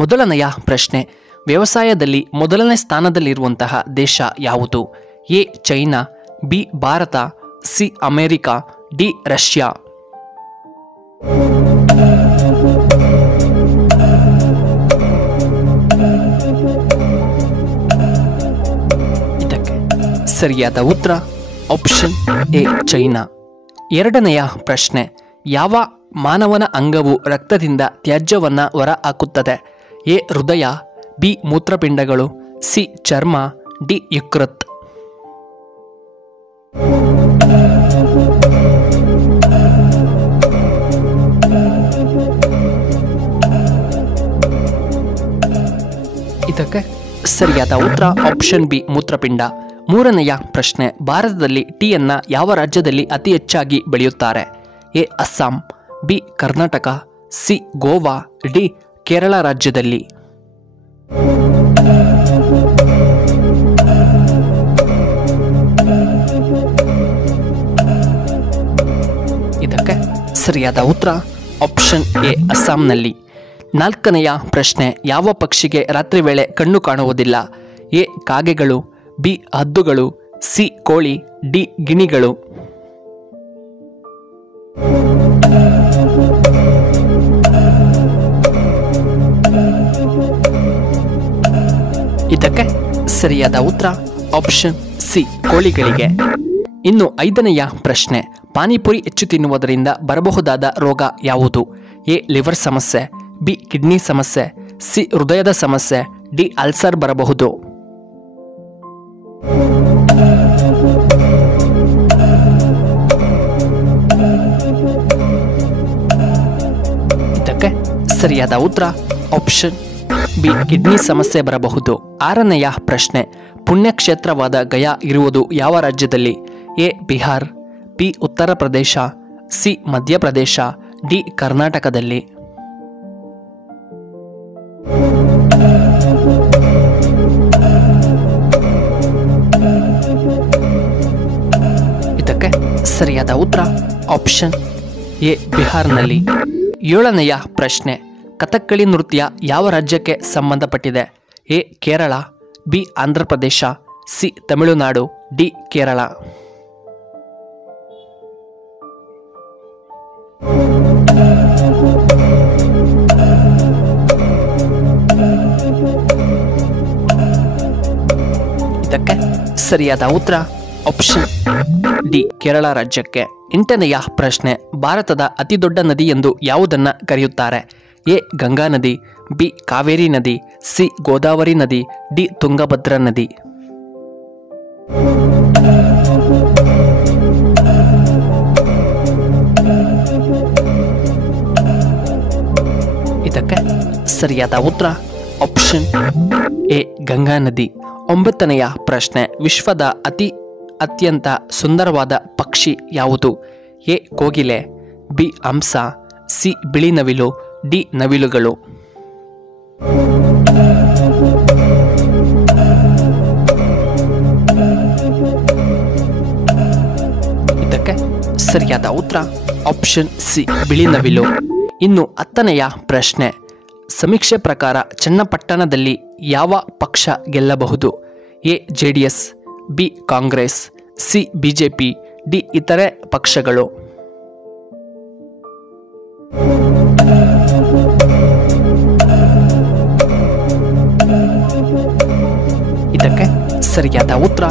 ಮೊದಲನೆಯ ಪ್ರಶ್ನೆ, ವ್ಯವಸಾಯದಲ್ಲಿ ಮೊದಲನೇ ಸ್ಥಾನದಲ್ಲಿರುವಂತಹ ದೇಶ ಯಾವುದು? A China, B Bharat, C America, D Russia. ಇದಕ್ಕೆ ಸರಿಯಾದ ಉತ್ತರ ಆಪ್ಷನ್ ಎ ಚೈನಾ. ಎರಡನೆಯ ಪ್ರಶ್ನೆ, ಯಾವ ಮಾನವನ ಅಂಗವು ರಕ್ತದಿಂದ ತ್ಯಾಜ್ಯವನ್ನು ಹೊರ ಹಾಕುತ್ತದೆ? ಎ ಹೃದಯ, ಬಿ ಮೂತ್ರಪಿಂಡಗಳು, ಸಿ ಚರ್ಮ, ಡಿ ಯಕೃತ್. ಇದಕ್ಕೆ ಸರಿಯಾದ ಉತ್ತರ ಆಪ್ಷನ್ ಬಿ ಮೂತ್ರಪಿಂಡ. ಮೂರನೆಯ ಪ್ರಶ್ನೆ, ಭಾರತದಲ್ಲಿ ಟೀಯನ್ನು ಯಾವ ರಾಜ್ಯದಲ್ಲಿ ಅತಿ ಹೆಚ್ಚಾಗಿ ಬೆಳೆಯುತ್ತಾರೆ? A Assam, B Karnataka, C Goa, D Kerala ರಾಜ್ಯದಲ್ಲಿ. ಇದಕ್ಕೆ ಸರಿಯಾದ ಉತ್ತರ ಆಪ್ಷನ್ ಎ ಅಸ್ಸಾಂನಲ್ಲಿ. ನಾಲ್ಕನೆಯ ಪ್ರಶ್ನೆ, ಯಾವ ಪಕ್ಷಿಗೆ ರಾತ್ರಿ ವೇಳೆ ಕಣ್ಣು ಕಾಣುವುದಿಲ್ಲ? ಎ ಕಾಗೆಗಳು, ಬಿ ಹದ್ದುಗಳು, ಸಿ ಕೋಳಿ, ಡಿ ಗಿಣಿಗಳು. ಇದಕ್ಕೆ ಸರಿಯಾದ ಉತ್ತರ ಆಪ್ಷನ್ ಸಿ ಕೋಳಿಗಳಿಗೆ. ಇನ್ನು ಐದನೆಯ ಪ್ರಶ್ನೆ, ಪಾನಿಪುರಿ ಹೆಚ್ಚು ತಿನ್ನುವುದರಿಂದ ಬರಬಹುದಾದ ರೋಗ ಯಾವುದು? ಎ ಲಿವರ್ ಸಮಸ್ಯೆ, ಬಿ ಕಿಡ್ನಿ ಸಮಸ್ಯೆ, ಸಿ ಹೃದಯದ ಸಮಸ್ಯೆ, ಡಿ ಅಲ್ಸರ್ ಬರಬಹುದು. ಇದಕ್ಕೆ ಸರಿಯಾದ ಉತ್ತರ ಆಪ್ಷನ್ ಬಿ ಕಿಡ್ನಿ ಸಮಸ್ಯೆ ಬರಬಹುದು. ಆರನೆಯ ಪ್ರಶ್ನೆ, ಪುಣ್ಯಕ್ಷೇತ್ರವಾದ ಗಯಾ ಇರುವುದು ಯಾವ ರಾಜ್ಯದಲ್ಲಿ? A Bihar, B Uttar Pradesh, C Madhya Pradesh, D ಕರ್ನಾಟಕದಲ್ಲಿ. ಇದಕ್ಕೆ ಸರಿಯಾದ ಉತ್ತರ ಆಪ್ಷನ್ ಎ ಬಿಹಾರ್ನಲ್ಲಿ. ಏಳನೆಯ ಪ್ರಶ್ನೆ, ಕಥಕ್ಕಳಿ ನೃತ್ಯ ಯಾವ ರಾಜ್ಯಕ್ಕೆ ಸಂಬಂಧಪಟ್ಟಿದೆ? A Kerala, B Andhra Pradesh, C Tamil Nadu, D Kerala. ಇದಕ್ಕೆ ಸರಿಯಾದ ಉತ್ತರ ಆಪ್ಷನ್ ಡಿ ಕೇರಳ ರಾಜ್ಯಕ್ಕೆ. ಎಂಟನೆಯ ಪ್ರಶ್ನೆ, ಭಾರತದ ಅತಿ ದೊಡ್ಡ ನದಿ ಎಂದು ಯಾವುದನ್ನು ಕರೆಯುತ್ತಾರೆ? ಎ ಗಂಗಾ ನದಿ, ಬಿ ಕಾವೇರಿ ನದಿ, ಸಿ ಗೋದಾವರಿ ನದಿ, ಡಿ ತುಂಗಭದ್ರಾ ನದಿ. ಇದಕ್ಕೆ ಸರಿಯಾದ ಉತ್ತರ ಆಪ್ಷನ್ ಎ ಗಂಗಾ ನದಿ. ಒಂಬತ್ತನೆಯ ಪ್ರಶ್ನೆ, ವಿಶ್ವದ ಅತ್ಯಂತ ಸುಂದರವಾದ ಪಕ್ಷಿ ಯಾವುದು? ಎ ಕೋಗಿಲೆ, ಬಿ ಹಂಸ, ಸಿ ಬಿಳಿ ನವಿಲು, ಡಿ ನವಿಲುಗಳು. ಇದಕ್ಕೆ ಸರಿಯಾದ ಉತ್ತರ ಆಪ್ಷನ್ ಸಿ ಬಿಳಿ ನವಿಲು. ಇನ್ನು ಹತ್ತನೆಯ ಪ್ರಶ್ನೆ, ಸಮೀಕ್ಷೆ ಪ್ರಕಾರ ಚನ್ನಪಟ್ಟಣದಲ್ಲಿ ಯಾವ ಪಕ್ಷ ಗೆಲ್ಲಬಹುದು? A JDS, B Congress, C BJP, D ಇತರೆ ಪಕ್ಷಗಳು. ಇದಕ್ಕೆ ಸರಿಯಾದ ಉತ್ತರ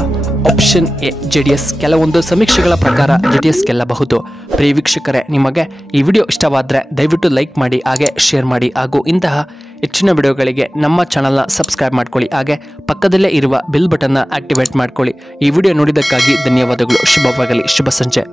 ಆಪ್ಷನ್ ಎ ಜೆಡಿಎಸ್. ಕೆಲವೊಂದು ಸಮೀಕ್ಷೆಗಳ ಪ್ರಕಾರ ಜೆಡಿಎಸ್ ಗೆಲ್ಲಬಹುದು. ಪ್ರಿಯ ವೀಕ್ಷಕರೇ, ನಿಮಗೆ ಈ ವಿಡಿಯೋ ಇಷ್ಟವಾದರೆ ದಯವಿಟ್ಟು ಲೈಕ್ ಮಾಡಿ, ಹಾಗೆ ಶೇರ್ ಮಾಡಿ, ಹಾಗೂ ಇಂತಹ ಹೆಚ್ಚಿನ ವಿಡಿಯೋಗಳಿಗೆ ನಮ್ಮ ಚಾನಲ್ನ ಸಬ್ಸ್ಕ್ರೈಬ್ ಮಾಡ್ಕೊಳ್ಳಿ, ಹಾಗೆ ಪಕ್ಕದಲ್ಲೇ ಇರುವ ಬೆಲ್ ಬಟನ್ನ ಆಕ್ಟಿವೇಟ್ ಮಾಡ್ಕೊಳ್ಳಿ. ಈ ವಿಡಿಯೋ ನೋಡಿದ್ದಕ್ಕಾಗಿ ಧನ್ಯವಾದಗಳು. ಶುಭವಾಗಲಿ. ಶುಭ ಸಂಜೆ.